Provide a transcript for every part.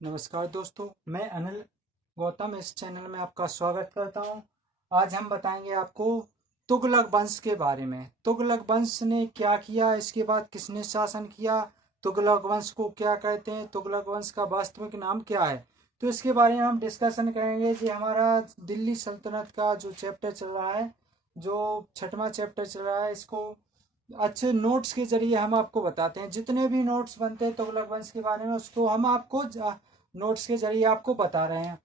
नमस्कार दोस्तों, मैं अनिल गौतम इस चैनल में आपका स्वागत करता हूं। आज हम बताएंगे आपको तुगलक वंश के बारे में। तुगलक वंश ने क्या किया, इसके बाद किसने शासन किया, तुगलक वंश को क्या कहते हैं, तुगलक वंश का वास्तविक नाम क्या है, तो इसके बारे में हम डिस्कशन करेंगे। जी, हमारा दिल्ली सल्तनत का जो चैप्टर चल रहा है, जो छठवां चैप्टर चल रहा है, इसको अच्छे नोट्स के जरिए हम आपको बताते हैं। जितने भी नोट्स बनते हैं तुगलक वंश के बारे में, उसको हम आपको नोट्स के जरिए आपको बता रहे हैं।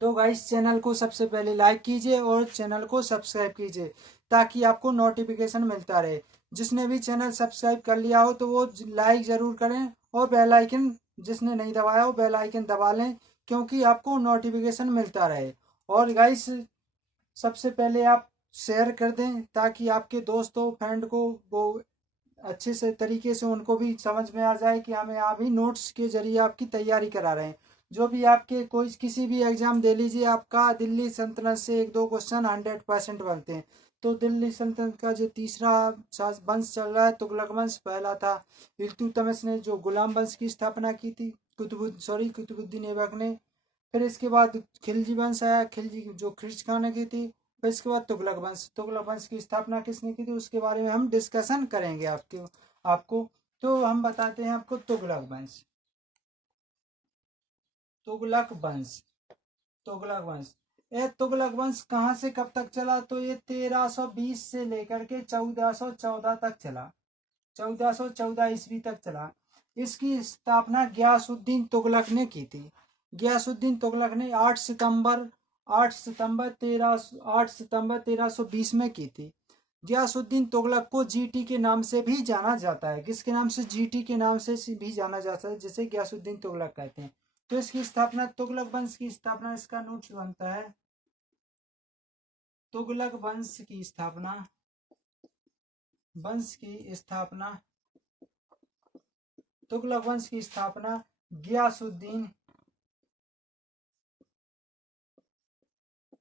तो गाइस, चैनल को सबसे पहले लाइक कीजिए और चैनल को सब्सक्राइब कीजिए ताकि आपको नोटिफिकेशन मिलता रहे। जिसने भी चैनल सब्सक्राइब कर लिया हो तो वो लाइक ज़रूर करें, और बेल आइकन जिसने नहीं दबाया हो बेल आइकन दबा लें, क्योंकि आपको नोटिफिकेशन मिलता रहे। और गाइस, सबसे पहले आप शेयर कर दें ताकि आपके दोस्तों फ्रेंड को वो अच्छे से तरीके से उनको भी समझ में आ जाए कि हमें आप ही नोट्स के जरिए आपकी तैयारी करा रहे हैं। जो भी आपके कोई किसी भी एग्जाम दे लीजिए, आपका दिल्ली सल्तनत से एक दो क्वेश्चन 100% बनते हैं। तो दिल्ली सल्तनत का जो तीसरा वंश चल रहा है, तुगलक वंश, पहला था इल्तुतमिश ने जो गुलाम वंश की स्थापना की थी, कुतुबुद्दीन ऐबक ने। फिर इसके बाद खिलजी वंश आया, खिलजी जो खिर्ज खान ने की थी। फिर इसके बाद तुगलक वंश की स्थापना किसने की थी, उसके बारे में हम डिस्कशन करेंगे आपको। तो हम बताते हैं आपको तुगलक वंश। तुगलक वंश तुगलक वंश ये तुगलक वंश कहाँ से कब तक चला, तो ये 1320 से लेकर के 1414 तक चला। 1414 ईस्वी तक चला। इसकी स्थापना गयासुद्दीन तुगलक ने की थी। गयासुद्दीन तुगलक ने 8 सितंबर 1320 में की थी। गयासुद्दीन तुगलक को जीटी के नाम से भी जाना जाता है। किसके नाम से? जीटी के नाम से भी जाना जाता है, जिसे गयासुद्दीन तुगलक कहते हैं। तो इसकी स्थापना, तुगलक वंश की स्थापना, इसका नोट्स बनता है। तुगलक वंश की स्थापना तुगलक वंश की स्थापना गयासुद्दीन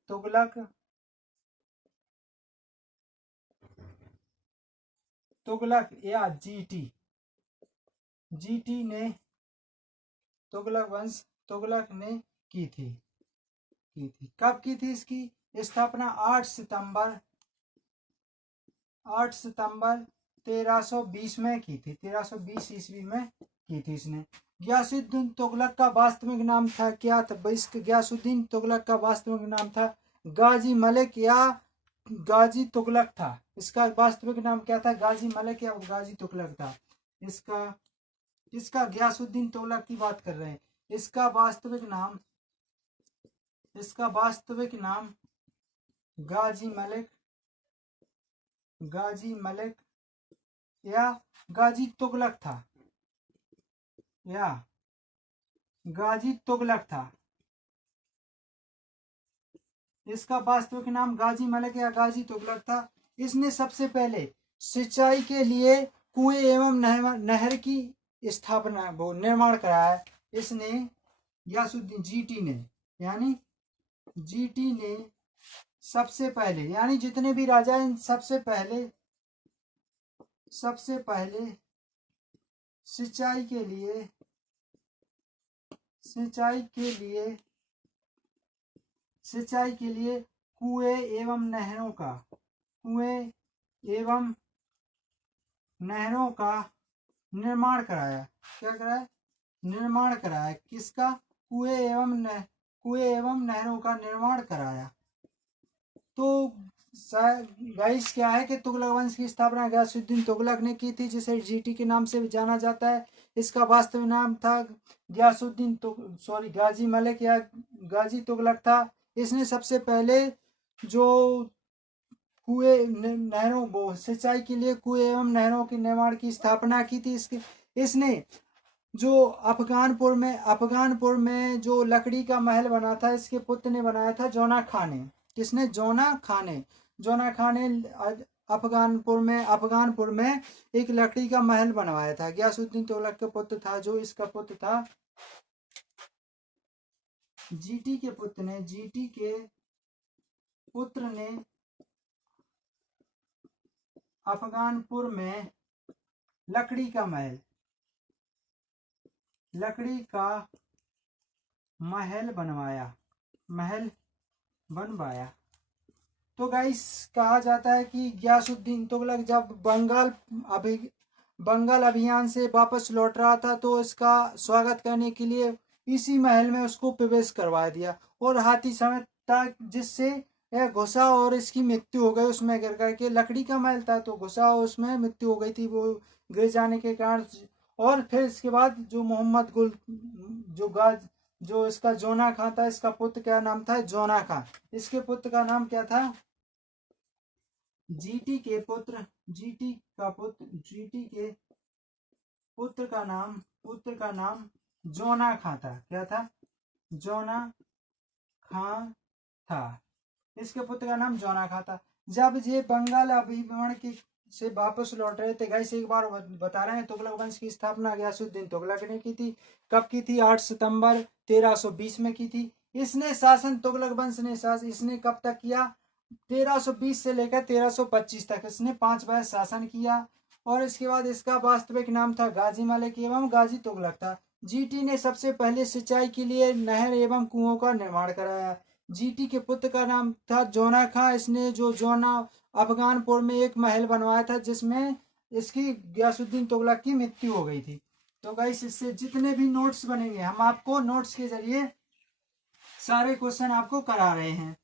तुगलक या जीटी ने तुगलक ने की थी। कब की थी इसकी स्थापना? 8 सितंबर 1320 में की थी। 1320 ईस्वी में की थी इसने। गयासुद्दीन तुगलक का वास्तविक नाम था क्या था? गयासुद्दीन तुगलक का वास्तविक नाम था गाजी मलिक या गाजी तुगलक था। इसका वास्तविक नाम क्या था? गाजी मलिक या गाजी तुगलक था। इसका गयासुद्दीन तुगलक की बात कर रहे हैं। इसका वास्तविक नाम गाजी मलिक या गाजी तुगलक था या गाजी तुगलक था। इसका वास्तविक नाम गाजी मलिक या गाजी तुगलक था। इसने सबसे पहले सिंचाई के लिए कुएं एवं नहर की स्थापना वो निर्माण कराया। इसने गयासुद्दीन जीटी ने सबसे पहले, यानी जितने भी राजा हैं, सबसे पहले सिंचाई के लिए कुएं एवं नहरों का निर्माण कराया। क्या कराया? निर्माण कराया। किसका? कुएं एवं नहरों का निर्माण कराया। तो गाइस, क्या है कि तुगलक वंश की स्थापना गयासुद्दीन तुगलक ने की थी, जिसे जीटी के नाम से भी जाना जाता है। इसका वास्तविक नाम था गाजी मलिक या गाजी तुगलक था। इसने सबसे पहले जो नहरों वो सिंचाई के लिए कुएं एवं नहरों के निर्माण की स्थापना की थी। इसने जो अफगानपुर में जो लकड़ी का महल बना था, इसके पुत्र ने बनाया था, जोना खान ने। किसने? जोना खान ने अफगानपुर में एक लकड़ी का महल बनवाया था। गयासुद्दीन तुगलक का पुत्र था, जो इसका पुत्र था जीटी के पुत्र ने अफगानपुर में लकड़ी का महल बनवाया, महल बनवाया। तो गाइस कहा जाता है कि गयासुद्दीन तुगलक जब बंगाल अभियान से वापस लौट रहा था तो इसका स्वागत करने के लिए इसी महल में उसको प्रवेश करवा दिया और हाथी समेत था, जिससे यह घुसा और इसकी मृत्यु हो गई उसमें गिर करके। लकड़ी का महल था तो घुसा और उसमें मृत्यु हो गई थी वो गिर जाने के कारण। और फिर इसके बाद जो मोहम्मद गुल जो गाज जो इसका जोना खां था, इसका पुत्र क्या नाम था? जोना खां। इसके पुत्र का नाम क्या था? जीटी के पुत्र जीटी का पुत्र जीटी के पुत्र का नाम जोना खां था। क्या था? जोना खां था। इसके पुत्र का नाम जोना खां था। जब ये बंगाल अभिमरण की से वापस लौट रहे थे गाइस, एक बार बता रहे हैं, तुगलक वंश की स्थापना गयासुद्दीन तुगलक ने की थी। कब की थी? 8 सितंबर 1320 में की थी। इसने शासन तुगलक वंश ने इसने कब तक किया? 1320 से लेकर 1325 तक इसने 5 वर्ष शासन किया। और इसके बाद इसका वास्तविक नाम था गाजी मलिक एवं गाजी तुगलक था। जीटी ने सबसे पहले सिंचाई के लिए नहर एवं कुओं का निर्माण कराया। जीटी के पुत्र का नाम था जोना खां। इसने जो जोना अफगानपुर में एक महल बनवाया था जिसमें इसकी गयासुद्दीन तुगलक की मृत्यु हो गई थी। तो गाइस इससे जितने भी नोट्स बनेंगे हम आपको नोट्स के जरिए सारे क्वेश्चन आपको करा रहे हैं।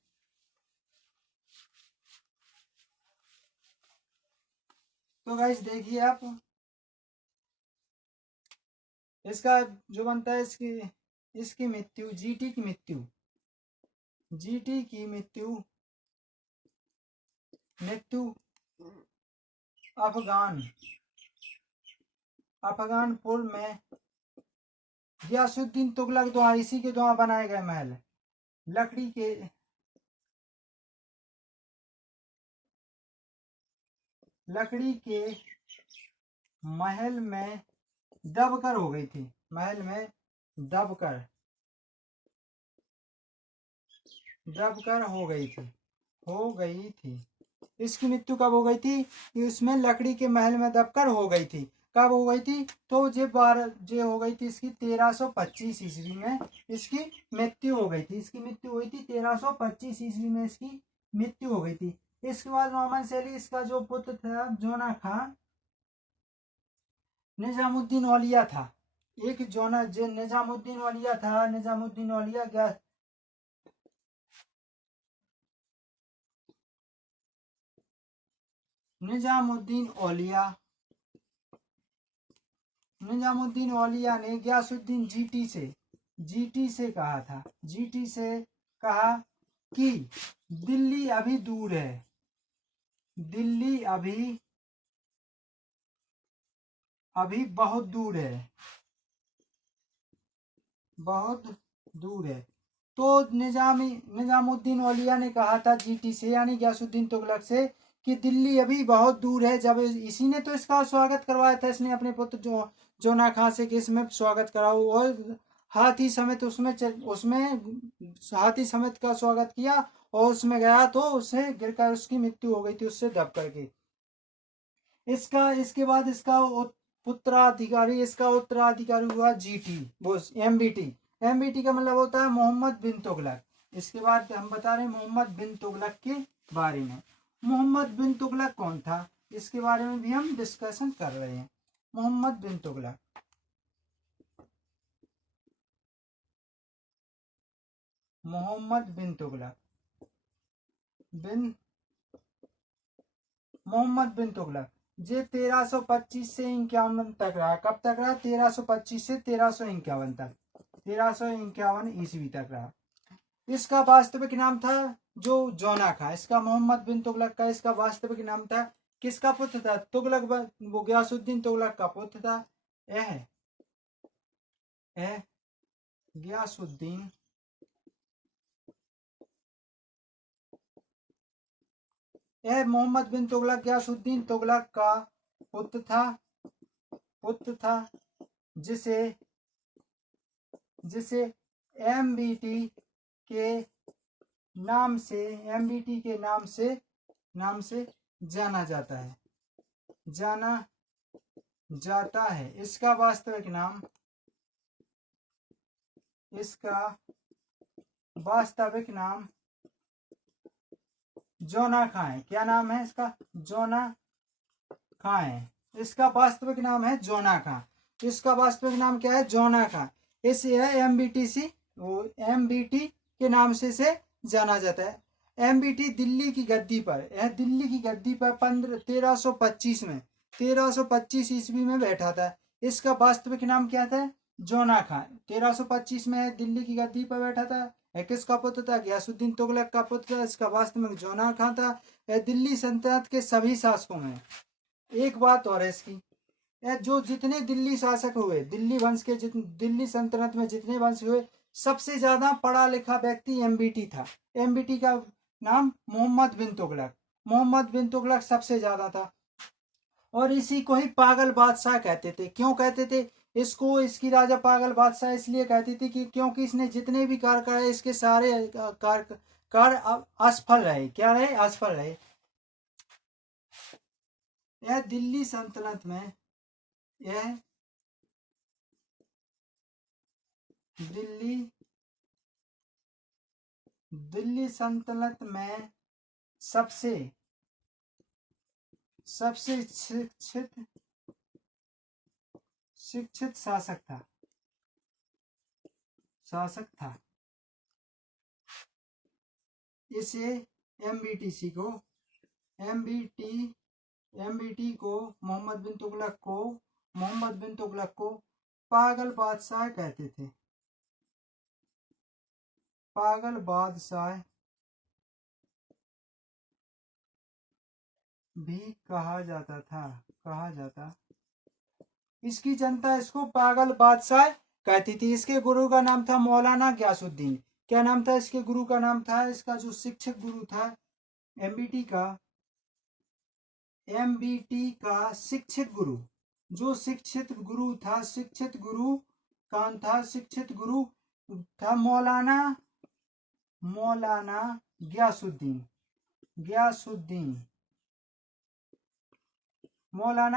तो गाइस देखिए आप, इसका जो बनता है इसकी मृत्यु, जीटी की मृत्यु अफगानपुर में गयासुद्दीन तुगलक द्वारा इसी के द्वारा बनाए गए महल लकड़ी के महल में दबकर हो गई थी। महल में दबकर हो गई थी। इसकी मृत्यु कब हो गई थी? इसमें लकड़ी के महल में दबकर हो गई थी। कब हो गई थी? तो जे हो गई थी इसकी 1325 ईस्वी में इसकी मृत्यु हो गई थी। 1325 ईस्वी में इसकी मृत्यु हो गई थी। इसके बाद मोहम्मद शैली इसका जो पुत्र था जोना खां निजामुद्दीन औलिया था। एक निजामुद्दीन औलिया था। निजामुद्दीन औलिया ने गयासुद्दीन जीटी से कहा कि दिल्ली अभी दूर है। दिल्ली अभी बहुत दूर है। तो निजामुद्दीन औलिया ने कहा था जीटी से यानी गयासुद्दीन तुगलक से कि दिल्ली अभी बहुत दूर है। जब इसी ने तो इसका स्वागत करवाया था, इसने अपने पुत्र जोना खां से कि इसमें स्वागत कराओ और हाथी समेत हाथी समेत का स्वागत किया और उसमें गया तो उसे गिरकर उसकी मृत्यु हो गई थी उससे दब करके। इसके बाद इसका उत्तराधिकारी हुआ जीटी वो एमबीटी का मतलब होता है मोहम्मद बिन तुगलक। इसके बाद हम बता रहे हैं मोहम्मद बिन तुगलक के बारे में। मोहम्मद बिन तुगलक कौन था इसके बारे में भी हम डिस्कशन कर रहे हैं। मोहम्मद बिन तुगलक जे 1325 से 51 तक रहा। कब तक रहा? 1325 से 1351 तक, 1351 ईस्वी तक रहा। इसका वास्तविक नाम था जो जोना खां। इसका मोहम्मद बिन तुगलक का इसका वास्तविक नाम था। किसका पुत्र था? वो गयासुद्दीन तुगलक का पुत्र था। यह गयासुद्दीन मोहम्मद बिन तुगलक गयासुद्दीन तुगलक का पुत्र था जिसे एमबीटी के नाम से जाना जाता है। इसका वास्तविक नाम इसका वास्तविक नाम जोना खां है। क्या नाम है इसका? जोना खां है। इसका वास्तविक नाम है जोना खां। इसका वास्तविक नाम क्या है? जोना खां। इसे है एमबीटीसी, वो एमबीटी के नाम से इसे जाना जाता है। एमबीटी दिल्ली की गद्दी पर, यह दिल्ली की गद्दी पर 1325 में 1325 ईस्वी में बैठा था। इसका वास्तविक नाम क्या था? जोना खां। 1325 में दिल्ली की गद्दी पर बैठा था। यह किसका पुत्र था? गयासुद्दीन तुगलक का पुत्र था। इसका वास्तविक जोना खां था। यह दिल्ली सल्तनत के सभी शासकों में, एक बात और है इसकी, जो जितने दिल्ली शासक हुए, दिल्ली वंश के दिल्ली सल्तनत में जितने वंश हुए, सबसे ज्यादा पढ़ा लिखा व्यक्ति एमबीटी था। एमबीटी का नाम मोहम्मद बिन तुगलक, मोहम्मद बिन तुगलक सबसे ज्यादा था। और इसी को ही पागल बादशाह कहते थे। क्यों कहते थे इसको? इसकी राजा पागल बादशाह इसलिए कहते थे कि क्योंकि इसने जितने भी कार्य करे, इसके सारे कार्य असफल रहे। क्या रहे? असफल रहे। यह दिल्ली सल्तनत में, यह दिल्ली सल्तनत में सबसे शिक्षित शासक था। इसे एमबीटी को मोहम्मद बिन तुगलक को पागल बादशाह कहते थे। पागल बादशाह भी कहा जाता। इसकी जनता इसको पागल बादशाह कहती थी। इसके गुरु का नाम था मौलाना गयासुद्दीन। क्या नाम था इसके गुरु का? नाम था, इसका जो शिक्षक गुरु था एमबीटी का शिक्षित गुरु, जो शिक्षित गुरु था, शिक्षित गुरु कौन था? शिक्षित गुरु था मौलाना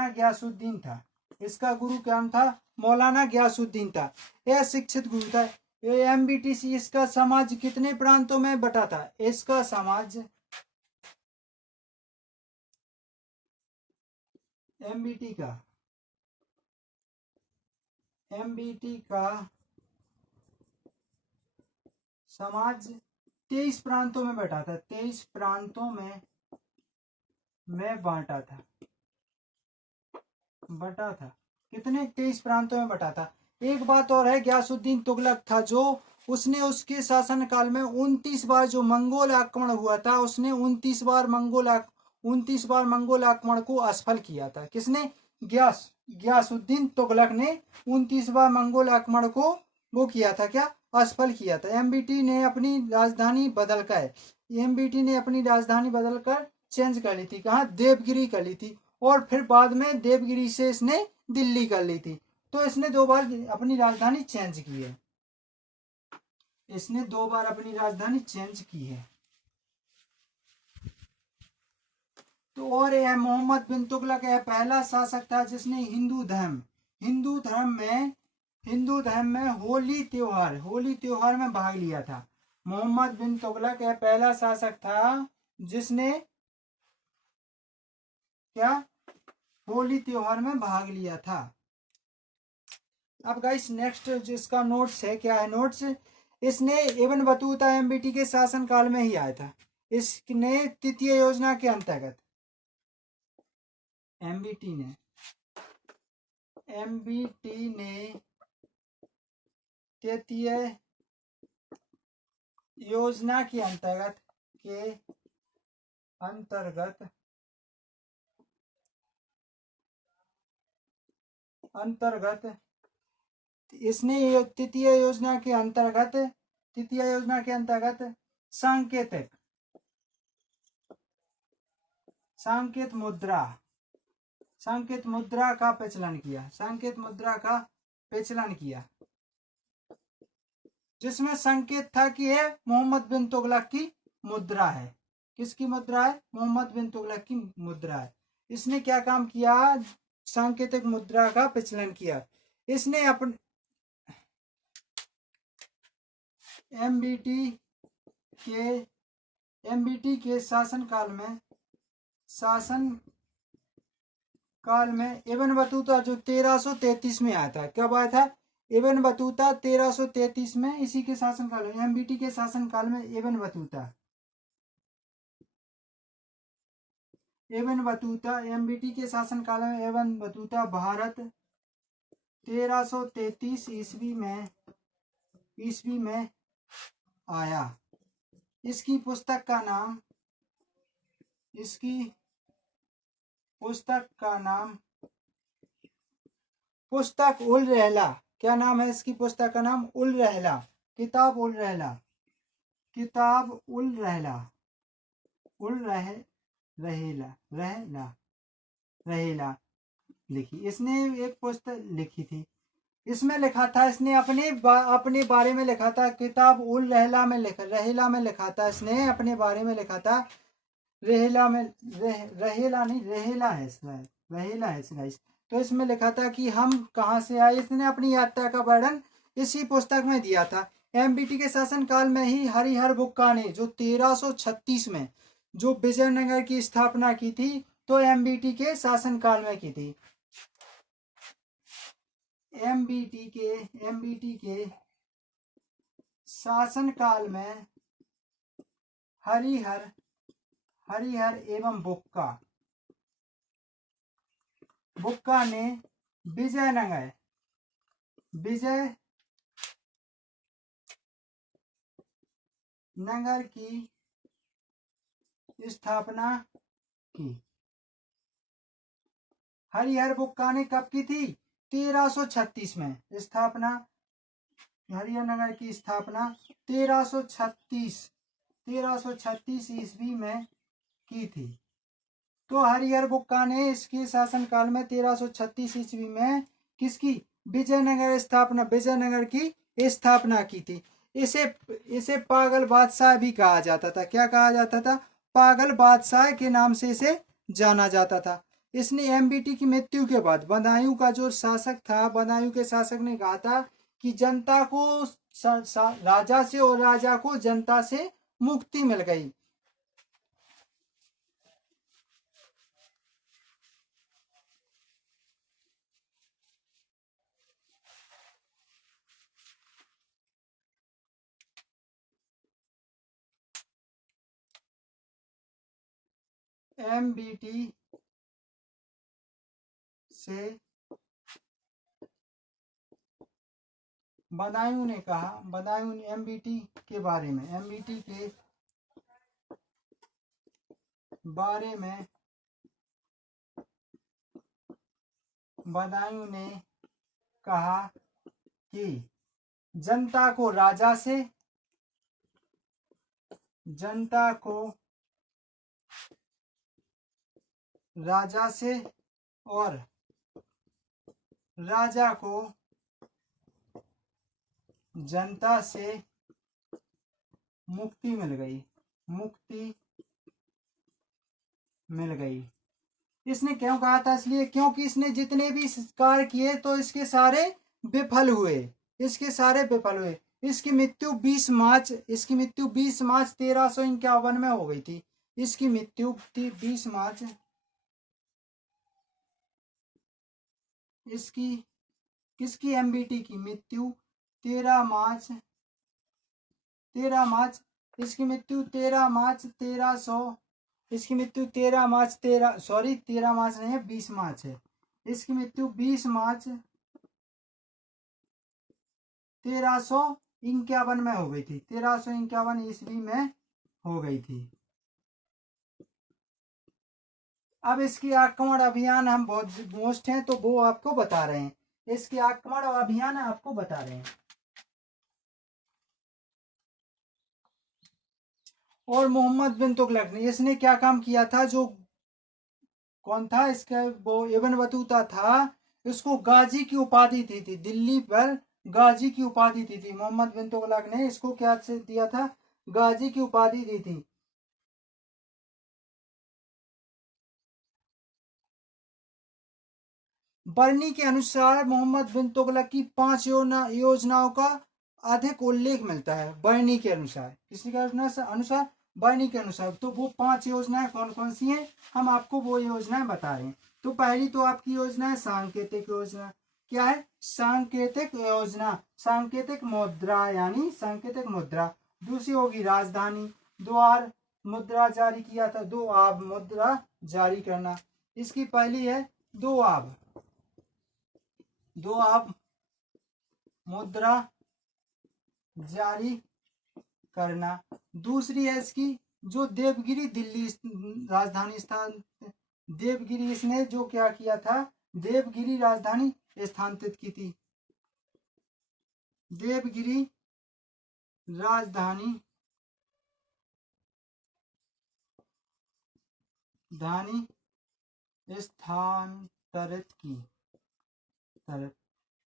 गयासुद्दीन था। इसका गुरु क्या था? मौलाना गयासुद्दीन था। यह शिक्षित गुरु था। एमबीटीसी, इसका समाज कितने प्रांतों में बटा था? इसका समाज एमबीटी का समाज 23 प्रांतों में बटा था। 23 प्रांतों में बांटा था, बटा था। कितने? 23 प्रांतों में बटा था। एक बात और है, गयासुद्दीन तुगलक था जो, उसने उसके शासन काल में 29 बार जो मंगोल आक्रमण हुआ था, उसने 29 बार मंगोल आक्रमण को असफल किया था। किसने? गयासुद्दीन तुगलक ने 29 बार मंगोल आक्रमण को वो किया था, क्या? असफल किया था। एमबीटी ने अपनी राजधानी बदलकर चेंज कर ली थी। कहा? देवगिरी कर ली थी। और फिर बाद में देवगिरी से इसने दिल्ली कर ली थी। तो इसने 2 बार अपनी राजधानी चेंज की है। तो और यह मोहम्मद बिन तुगलक यह पहला शासक था जिसने हिंदू धर्म में होली त्योहार में भाग लिया था। मोहम्मद बिन तुगलक यह पहला शासक था जिसने क्या? होली त्योहार में भाग लिया था। अब गाइस नेक्स्ट जिसका नोट्स है, क्या है नोट्स? इसने इब्न बतूता एमबीटी के शासन काल में ही आया था। इसने तृतीय योजना के अंतर्गत एमबीटी ने तृतीय योजना के अंतर्गत इसने तृतीय योजना के अंतर्गत सांकेत मुद्रा का प्रचलन किया। जिसमें संकेत था कि यह मोहम्मद बिन तुगलक की मुद्रा है। किसकी मुद्रा है? मोहम्मद बिन तुगलक की मुद्रा है। इसने क्या काम किया? सांकेतिक मुद्रा का प्रचलन किया। इसने एमबीटी के के शासन काल में इब्न बतूता जो 1333 में आया था। कब आया था? इब्न बतूता 1333 में, इसी के शासन काल में, एमबीटी के शासन काल में इब्न बतूता एमबीटी के शासन काल में इब्न बतूता भारत 1333 ईस्वी में आया। इसकी पुस्तक का नाम पुस्तक उल रहला। क्या नाम है इसकी पुस्तक का नाम? उल रहला। किताब उल रहेला लिखी। इसने एक पुस्तक लिखी थी। इसमें लिखा था, इसने अपने बारे में लिखा था। किताब उल रहेला में लिखा था। इसने अपने बारे में लिखा था। रहेला है गाइस। तो इसमें लिखा था कि हम कहाँ से आए। इसने अपनी यात्रा का वर्णन इसी पुस्तक में दिया था। एमबीटी के शासन काल में ही हरिहर बुक्का ने जो 1336 में जो विजयनगर की स्थापना की थी, तो एमबीटी के शासन काल में की थी। एमबीटी के शासन काल में हरिहर एवं बुक्का ने विजयनगर की स्थापना की। हरिहर बुक्का ने कब की थी? 1336 में स्थापना। हरिहरनगर की स्थापना 1336 ईस्वी में की थी। तो हरिहर बुक्का ने इसके शासन काल में 1336 ईस्वी में किसकी? विजयनगर की स्थापना की थी। इसे पागल बादशाह भी कहा जाता था। क्या कहा जाता था? पागल बादशाह के नाम से इसे जाना जाता था। इसने एमबीटी की मृत्यु के बाद बदायूं का जो शासक था, बदायूं के शासक ने कहा था कि जनता को राजा से और राजा को जनता से मुक्ति मिल गई। एमबीटी से बदायूं ने कहा, बदायूं एमबीटी के बारे में बदायूं ने कहा कि जनता को राजा से और राजा को जनता से मुक्ति मिल गई। इसने क्यों कहा था? इसलिए क्योंकि इसने जितने भी कार्य किए तो इसके सारे विफल हुए। इसकी मृत्यु 20 मार्च 1351 में हो गई थी। इसकी मृत्यु 20 मार्च किसकी एमबीटी की मृत्यु 13 मार्च इसकी मृत्यु 13 मार्च 20 मार्च है। इसकी मृत्यु 20 मार्च 1351 में हो गई थी। 1351 ईस्वी में हो गई थी। अब इसकी आक्रमण अभियान हम बहुत मोस्ट हैं, तो वो आपको बता रहे हैं। इसके आक्रमण अभियान आपको बता रहे हैं। और मोहम्मद बिन तुगलक ने इसने क्या काम किया था? जो कौन था इसका? वो इब्न बतूता था। इसको गाजी की उपाधि दी थी। दिल्ली पर गाजी की उपाधि दी थी। मोहम्मद बिन तुगलक ने इसको क्या से दिया था? गाजी की उपाधि दी थी। बरनी के अनुसार मोहम्मद बिन तुगलक की 5 योजनाओं का अधिक उल्लेख मिलता है बर्नी के अनुसार। किसी के अनुसार? बर्नी के अनुसार। तो वो 5 योजनाएं कौन कौन सी हैं, हम आपको वो योजनाएं बता रहे हैं। तो पहली तो आपकी योजना है सांकेतिक योजना। क्या है? सांकेतिक योजना, सांकेतिक मुद्रा यानी सांकेतिक मुद्रा। दूसरी होगी राजधानी, 2 आर मुद्रा जारी किया था, 2 आब मुद्रा जारी करना। इसकी पहली है 2 आब, 2 आब मुद्रा जारी करना। दूसरी है इसकी जो देवगिरी दिल्ली राजधानी स्थान, देवगिरी इसने जो क्या किया था, देवगिरी राजधानी स्थानांतरित की थी, देवगिरी राजधानी स्थानांतरित की।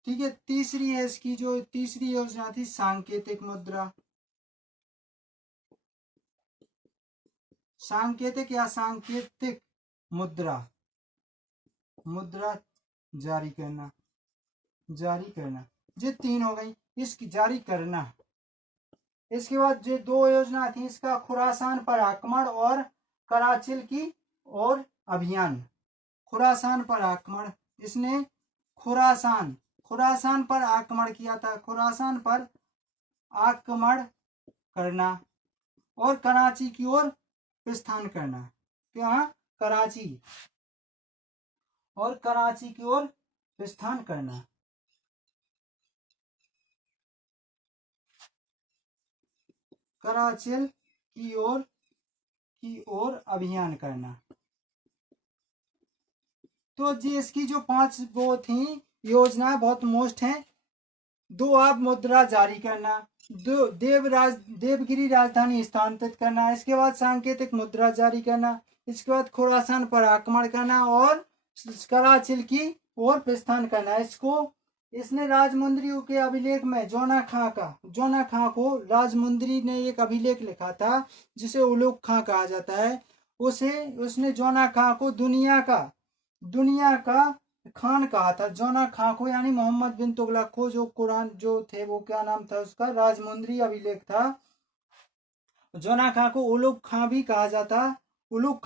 ठीक है। तीसरी है इसकी जो तीसरी योजना थी सांकेतिक मुद्रा, सांकेतिक या सांकेतिक मुद्रा, मुद्रा जारी करना, जारी करना। ये 3 हो गई, इसकी जारी करना। इसके बाद जो 2 योजना थी, इसका खुरासान पर आक्रमण और कराचिल की और अभियान। खुरासान पर आक्रमण, इसने खुरासान पर आक्रमण किया था, खुरासान पर आक्रमण करना और कराची की ओर प्रस्थान करना। क्या? कराची, और कराची की ओर प्रस्थान करना। कराचिल की ओर अभियान करना। तो जी इसकी जो 5 वो थी योजना बहुत मोस्ट हैं। 2 आब मुद्रा जारी करना, देवगिरी राजधानी स्थानांतरित करना, इसके बाद सांकेतिक मुद्रा जारी करना, इसके बाद खुरासान पर आक्रमण करना और कराचिल की ओर प्रस्थान करना। इसने राजमुंदरी के अभिलेख में जोना खां को राजमुंदरी ने एक अभिलेख लिखा था जिसे उलूग खां कहा जाता है। उसने जोना खां को दुनिया का खान कहा था। जोना खां को यानी मोहम्मद बिन तुगलक को, जो कुरान जो थे वो क्या नाम था उसका, राजमुंदरी अभिलेख था। जोना खां को उलूग खां भी कहा जाता, उलूग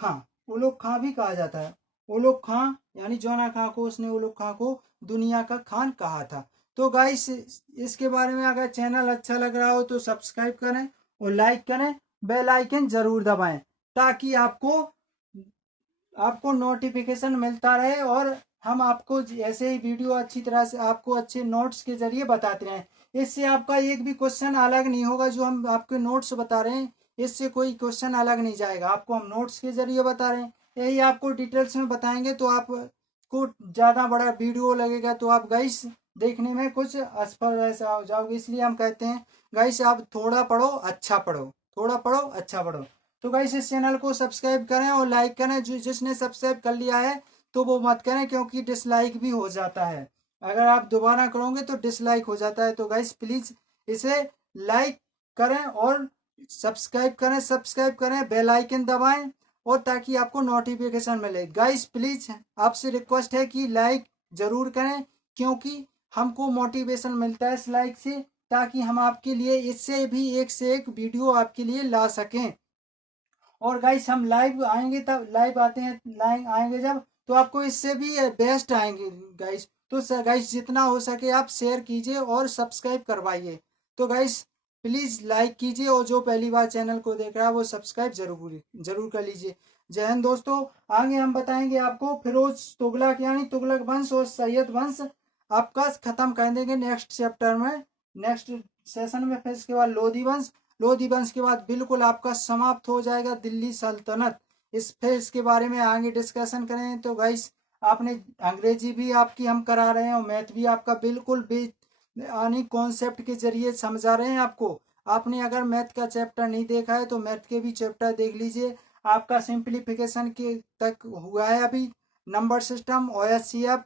खां भी कहा जाता है। उलूग खां यानी जोना खां को, उसने उलूग खां को दुनिया का खान कहा था। तो गाइस इसके बारे में अगर चैनल अच्छा लग रहा हो तो सब्सक्राइब करें और लाइक करें, बेल आइकन जरूर दबाएं ताकि आपको नोटिफिकेशन मिलता रहे और हम आपको ऐसे ही वीडियो अच्छी तरह से आपको अच्छे नोट्स के जरिए बताते रहें। इससे आपका एक भी क्वेश्चन अलग नहीं होगा। जो हम आपके नोट्स बता रहे हैं इससे कोई क्वेश्चन अलग नहीं जाएगा, आपको हम नोट्स के जरिए बता रहे हैं। यही आपको डिटेल्स में बताएंगे तो आपको ज़्यादा बड़ा वीडियो लगेगा तो आप गाइस देखने में कुछ असफल ऐसा हो जाओगे। इसलिए हम कहते हैं गाइस आप थोड़ा पढ़ो अच्छा पढ़ो, थोड़ा पढ़ो अच्छा पढ़ो। तो गाइस इस चैनल को सब्सक्राइब करें और लाइक करें। जिसने सब्सक्राइब कर लिया है तो वो मत करें क्योंकि डिसलाइक भी हो जाता है। अगर आप दोबारा करोगे तो डिसलाइक हो जाता है। तो गाइस प्लीज इसे लाइक करें और सब्सक्राइब करें, बेल आइकन दबाएं और ताकि आपको नोटिफिकेशन मिले। गाइस प्लीज आपसे रिक्वेस्ट है कि लाइक जरूर करें क्योंकि हमको मोटिवेशन मिलता है इस लाइक से, ताकि हम आपके लिए इससे भी एक से एक वीडियो आपके लिए ला सकें। और गाइस हम लाइव आएंगे तब, लाइव आते हैं लाइव आएंगे जब तो आपको इससे भी बेस्ट आएंगे गाइस। तो गाइस जितना हो सके आप शेयर कीजिए और सब्सक्राइब करवाइए। तो गाइस प्लीज लाइक कीजिए और जो पहली बार चैनल को देख रहा है वो सब्सक्राइब जरूर कर लीजिए। जय हिंद दोस्तों। आगे हम बताएंगे आपको फिरोज तुगलक यानी तुगलक वंश और सैयद वंश आपका खत्म कर देंगे नेक्स्ट चैप्टर में, नेक्स्ट सेशन में। फिर इसके बाद लोधी वंश के बाद बिल्कुल आपका समाप्त हो जाएगा दिल्ली सल्तनत। फिर इसके बारे में आगे डिस्कशन करें। तो गाइस आपने अंग्रेजी भी आपकी हम करा रहे हैं और मैथ भी आपका बिल्कुल यानी कॉन्सेप्ट के जरिए समझा रहे हैं आपको। आपने अगर मैथ का चैप्टर नहीं देखा है तो मैथ के भी चैप्टर देख लीजिए। आपका सिंप्लीफिकेशन के तक हुआ है अभी, number system, OSCF,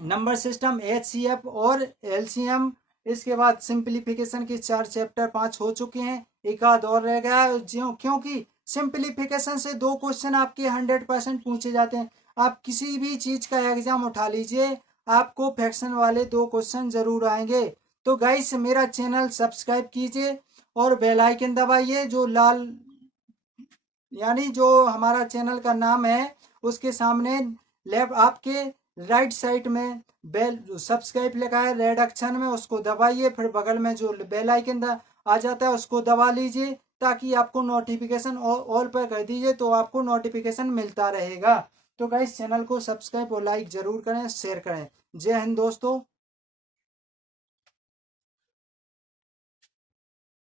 number system, HCF और LCM। इसके बाद सिंप्लीफिकेशन के 4 चैप्टर 5 हो चुके हैं, एक आध और रह गया है क्योंकि सिंप्लीफिकेशन से 2 क्वेश्चन आपके 100% पूछे जाते हैं। आप किसी भी चीज का एग्जाम उठा लीजिए आपको फ्रैक्शन वाले 2 क्वेश्चन जरूर आएंगे। तो गाइस मेरा चैनल सब्सक्राइब कीजिए और बेल आइकन दबाइए, जो लाल यानी जो हमारा चैनल का नाम है उसके सामने लेफ्ट आपके राइट साइड में बेल सब्सक्राइब लिखा है रेड अक्षर में, उसको दबाइए। फिर बगल में जो बेल आइकन आ जाता है उसको दबा लीजिए, ताकि आपको नोटिफिकेशन ऑल पर कर दीजिए तो आपको नोटिफिकेशन मिलता रहेगा। तो गाइस चैनल को सब्सक्राइब और लाइक जरूर करें, शेयर करें। जय हिंद दोस्तों।